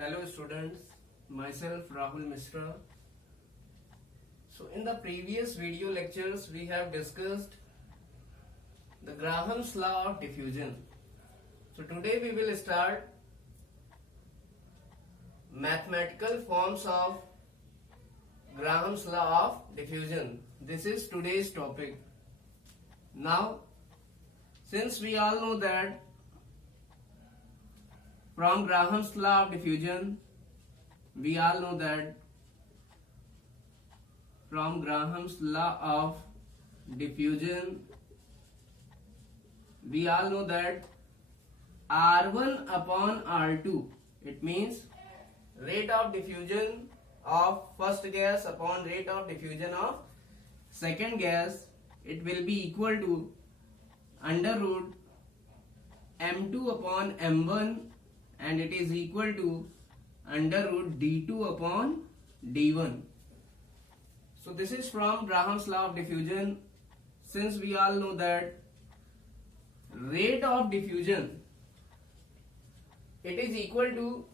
Hello students, myself Rahul Mishra. So in the previous video lectures we have discussed the Graham's law of diffusion. So today we will start mathematical forms of Graham's law of diffusion. This is today's topic. Now since we all know that from Graham's law of diffusion, we all know that from Graham's law of diffusion, we all know that R1 upon R2, it means rate of diffusion of first gas upon rate of diffusion of second gas, it will be equal to under root M2 upon M1, and it is equal to under root d2 upon d1. So this is from Graham's law of diffusion. Since we all know that rate of diffusion, it is equal to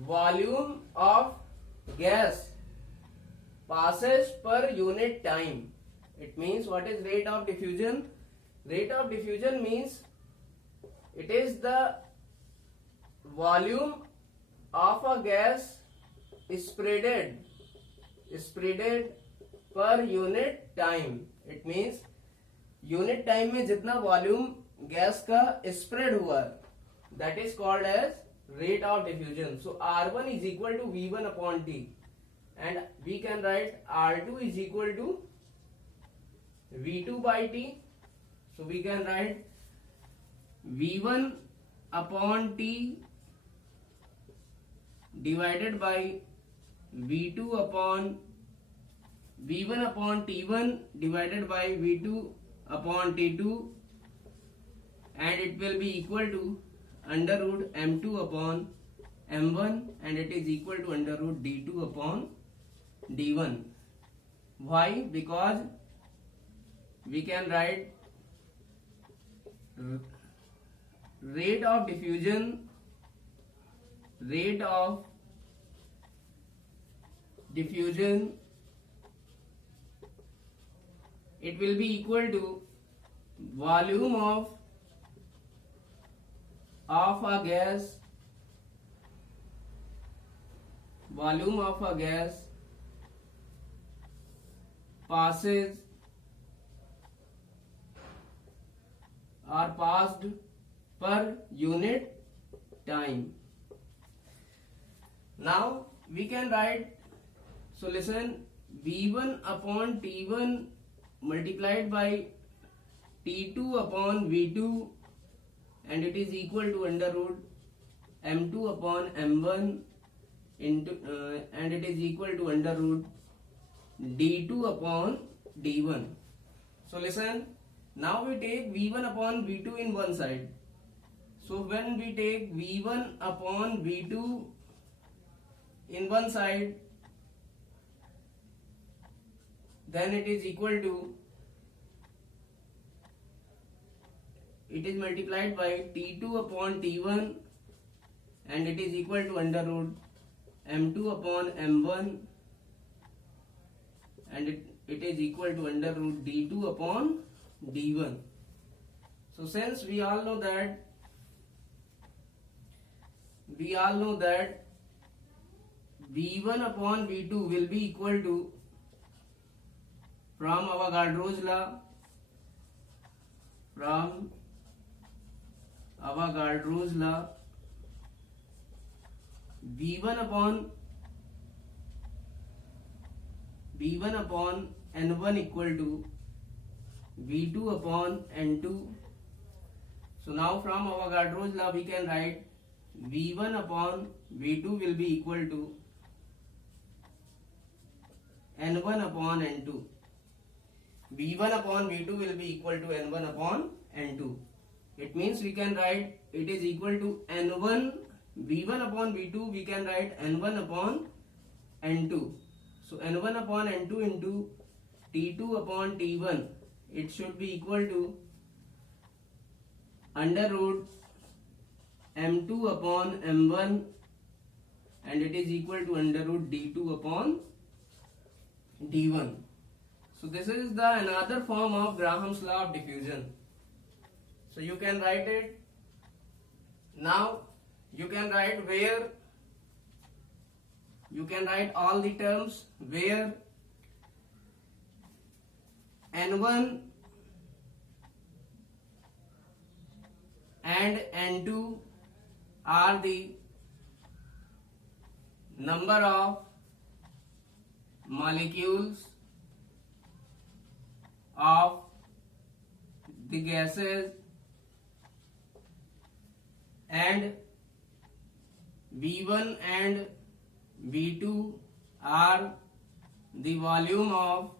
volume of gas passes per unit time. It means what is rate of diffusion? Rate of diffusion means it is the volume of a gas spreaded per unit time. It means unit time में जितना volume gas का spread हुआ, that is called as rate of diffusion. So R1 is equal to V1 upon T, and we can write R2 is equal to V2 by T. So we can write V1 upon T divided by V1 upon T1 divided by V2 upon T2, and it will be equal to under root M2 upon M1, and it is equal to under root D2 upon D1. Why? Because we can write rate of diffusion it will be equal to volume of a gas passes or passed per unit time. Now we can write, so listen, V1 upon T1 multiplied by T2 upon V2, and it is equal to under root M2 upon M1 into and it is equal to under root D2 upon D1. So listen, now we take V1 upon V2 in one side. So when we take V1 upon V2 in one side, then it is equal to, it is multiplied by T2 upon T1, and it is equal to under root M2 upon M1, and it is equal to under root D2 upon D1. So since we all know that V1 upon V2 will be equal to, from Avogadro's law, V1 upon N1 equal to V2 upon N2. So now from Avogadro's law we can write V1 upon V2 will be equal to N1 upon N2. V1 upon V2 will be equal to N1 upon N2. It means we can write it is equal to N1, V1 upon V2 we can write N1 upon N2. So N1 upon N2 into T2 upon T1, it should be equal to under root m2 upon m1 and it is equal to under root d2 upon d1. So this is the another form of Graham's law of diffusion. So you can write it. Now you can write where, you can write all the terms where n1 and n2 are the number of molecules of the gases, and V1 and V2 are the volume of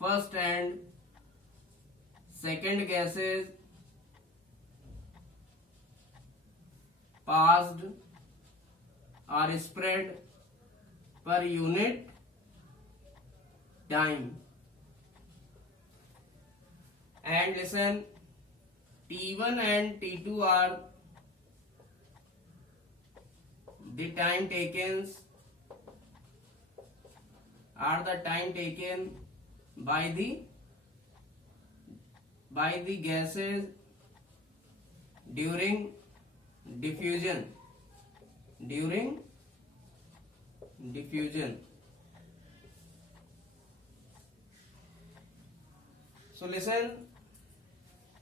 first and second gases passed or spread per unit time. And listen, T1 and T2 are the time taken by the gases during diffusion. So listen,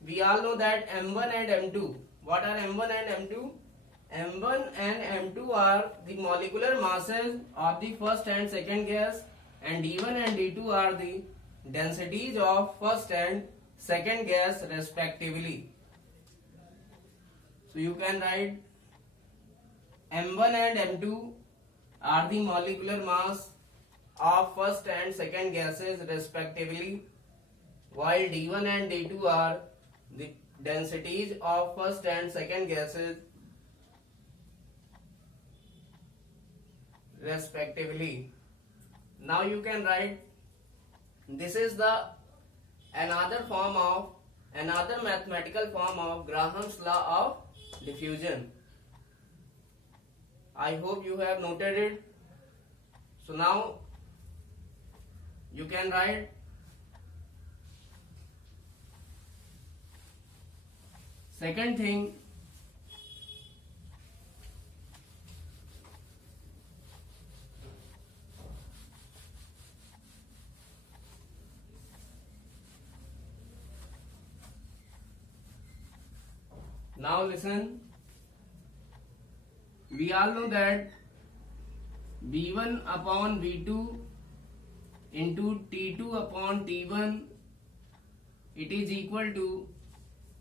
we all know that M1 and M2. What are M1 and M2? M1 and M2 are the molecular masses of the first and second gas, and D1 and D2 are the densities of first and second gas respectively. So you can write M1 and M2 are the molecular mass of first and second gases respectively, while D1 and D2 are the densities of first and second gases respectively. Now you can write, this is the another mathematical form of Graham's law of diffusion. I hope you have noted it. So now you can write second thing, now listen, we all know that V1 upon V2 into T2 upon T1, it is equal to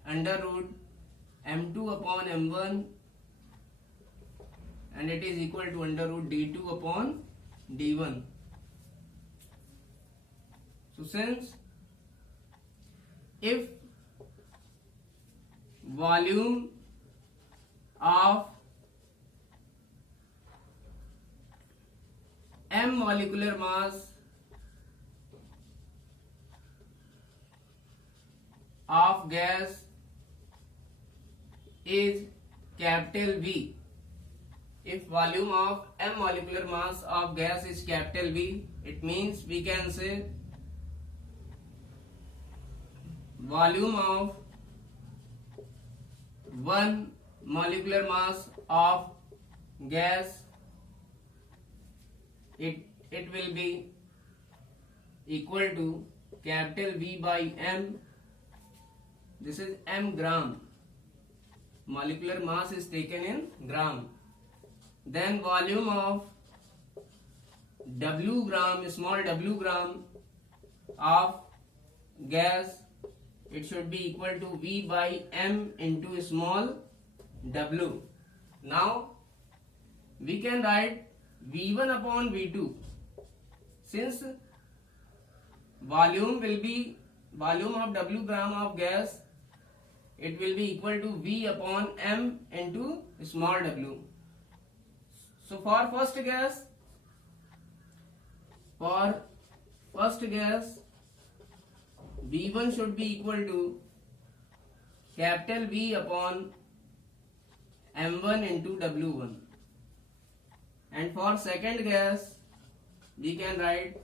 under root M2 upon M1, and it is equal to under root D2 upon D1. So since if volume of M molecular mass of gas is capital V, if volume of M molecular mass of gas is capital V, it means we can say volume of one molecular mass of gas, it will be equal to capital V by M. This is M gram. Molecular mass is taken in gram. Then volume of W gram, small w gram of gas, it should be equal to V by M into small w. Now we can write V1 upon V2. Since volume of W gram of gas, it will be equal to V upon M into small w. So for first gas, V1 should be equal to capital V upon m1 into w1. And for second gas, we can write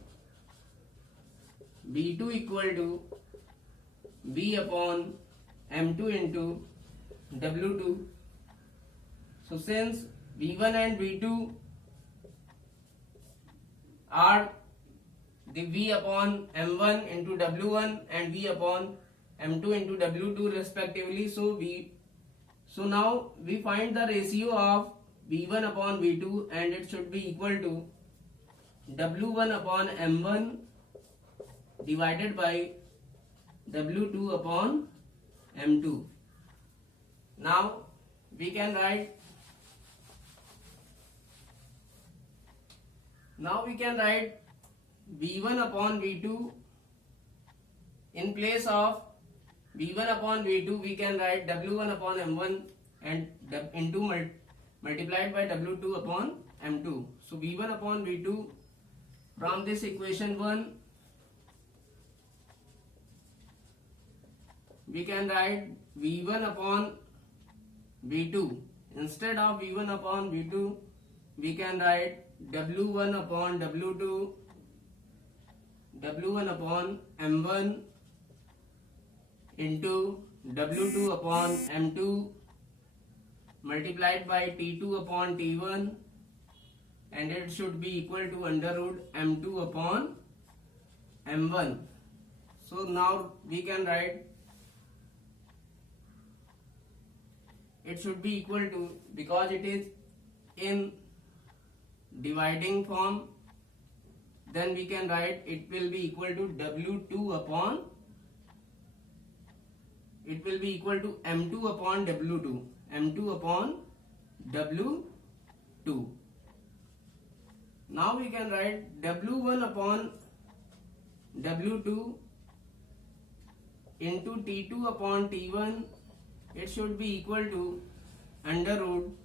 b2 equal to b upon m2 into w2. So since v1 and v2 are the v upon m1 into w1 and v upon m2 into w2 respectively, so now we find the ratio of v1 upon v2, and it should be equal to w1 upon m1 divided by w2 upon m2. Now we can write v1 upon v2 in place of v1 upon v2. We can write w1 upon m1 and into multiplied by w2 upon m2. So v1 upon v2, from this equation 1 we can write v1 upon v2. Instead of v1 upon v2, we can write w1 upon w2, w1 upon m1 into w2 upon m2 multiplied by t2 upon t1, and it should be equal to under root m2 upon m1. So now we can write it should be equal to, because it is in dividing form, then we can write it will be equal to w2 upon, it will be equal to m2 upon w2, m2 upon w2. Now we can write w1 upon w2 into t2 upon t1, it should be equal to under root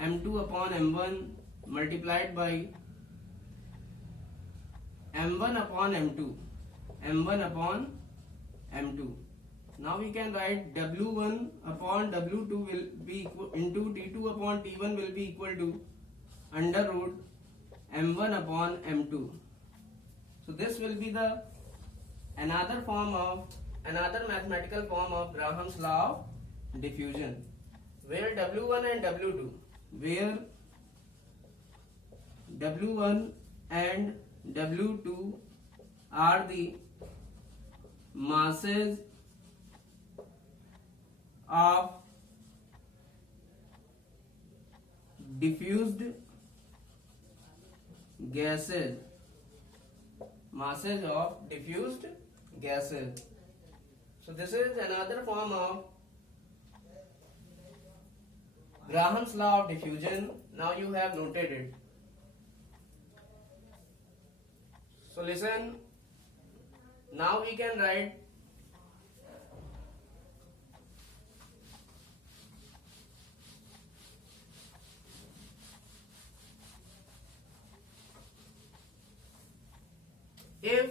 m2 upon m1 multiplied by m1 upon m2, m1 upon m2. Now we can write w1 upon w2 will be equal into t2 upon t1 will be equal to under root m1 upon m2. So this will be the another mathematical form of Graham's law of diffusion, where w1 and w2 are the masses of diffused gases, So this is another form of Graham's law of diffusion. Now you have noted it. So listen, now we can write if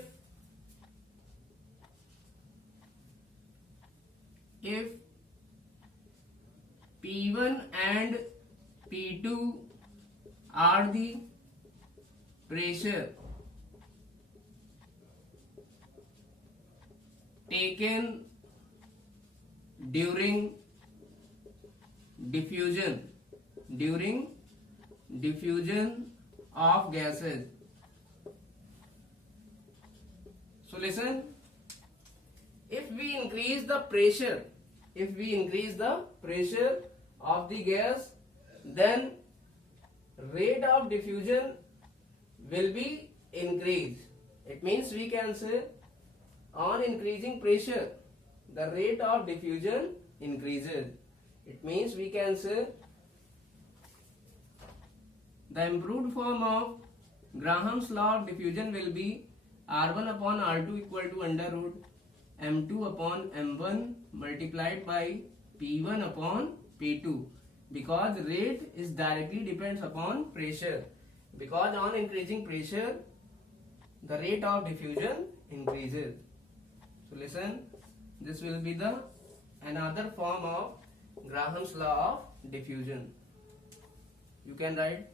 P1 and P2 are the pressure taken during diffusion of gases. So listen, if we increase the pressure of the gas, then rate of diffusion will be increased. It means we can say on increasing pressure the rate of diffusion increases. It means we can say the improved form of Graham's law of diffusion will be R1 upon R2 equal to under root M2 upon M1 multiplied by P1 upon P2, because rate is directly depends upon pressure, because on increasing pressure the rate of diffusion increases. So listen, this will be the another form of Graham's law of diffusion. You can write